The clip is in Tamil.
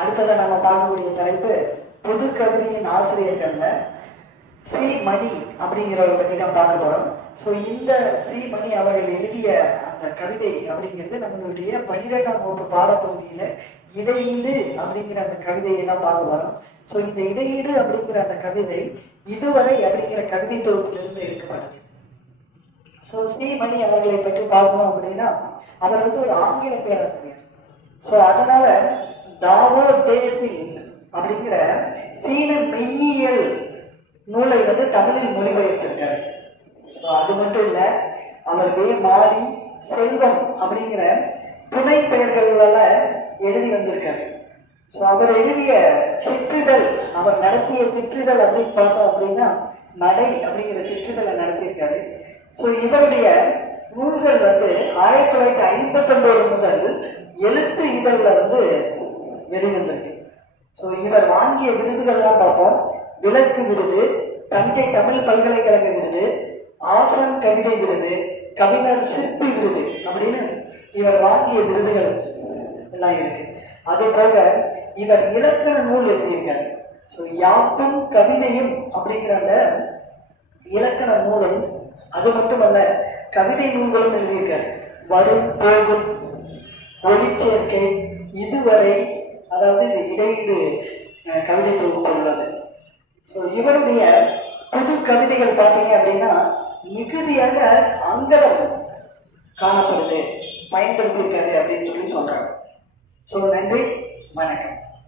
அடுத்ததை நம்ம பார்க்கக்கூடிய தலைப்பு புது கவிதையின் ஆசிரியர்கள்ல ஸ்ரீ மணி அப்படிங்கிறவரை பற்றி தான் பார்க்க போறோம். ஸோ இந்த ஸ்ரீ மணி அவர்கள் எழுதிய அந்த கவிதை அப்படிங்கிறது நம்மளுடைய 12ஆம் வகுப்பு பாடப்பகுதியில இடையீடு அப்படிங்கிற அந்த கவிதையை தான் பார்க்க போறோம். ஸோ இந்த இடையீடு அப்படிங்கிற அந்த கவிதை இதுவரை அப்படிங்கிற கவிதை தொகுப்பிலிருந்து எடுக்கப்பட்டது. ஸோ ஸ்ரீ மணி அவர்களை பற்றி பார்க்கணும் அப்படின்னா அவர் வந்து ஒரு ஆங்கில பேராசிரியர். ஸோ அதனால தாவோ தேசிங் அப்படிங்கிற சீன மெய்யியல் நூலை வந்து தமிழில் மொழிபெயர்த்திருக்காரு. அது மட்டும் இல்ல, அவர் மாடி செல்வம் அப்படிங்கிற துணை பெயர்களால எழுதி வந்திருக்காரு. ஸோ அவர் எழுதிய சிற்றிதழ், அவர் நடத்திய சிற்றிதழ் அப்படின்னு பார்த்தோம் அப்படின்னா நடை அப்படிங்கிற சிற்றிதழை நடத்தியிருக்காரு. ஸோ இவருடைய நூல்கள் வந்து 1959 முதல் எழுத்து இதழில் வந்து வெளிவந்திருக்கு. ஸோ இவர் வாங்கிய விருதுகள்லாம் பார்ப்போம். விளக்கு விருது, தஞ்சை தமிழ் பல்கலைக்கழக விருது, ஆசான் கவிதை விருது, கவிஞர் சிற்பி விருது அப்படின்னு இவர் வாங்கிய விருதுகள் எல்லாம் இருக்கு. அதே போல இவர் இலக்கண நூல் எழுதியிருக்காரு. ஸோ யாப்பும் கவிதையும் அப்படிங்கிற அந்த இலக்கண நூலும், அது மட்டுமல்ல கவிதை நூல்களும் எழுதியிருக்காரு. வரும் போகும், ஒளிச்சேர்க்கை, இதுவரை, அதாவது இந்த இடையீடு கவிதை தொகுப்பு உள்ளது. ஸோ இவருடைய புது கவிதைகள் பார்த்தீங்க அப்படின்னா மிகுதியாக அங்கலம் காணப்படுது, பயன்படுத்தியிருக்காரு அப்படின்னு சொல்லி சொல்றாங்க. ஸோ நன்றி, வணக்கம்.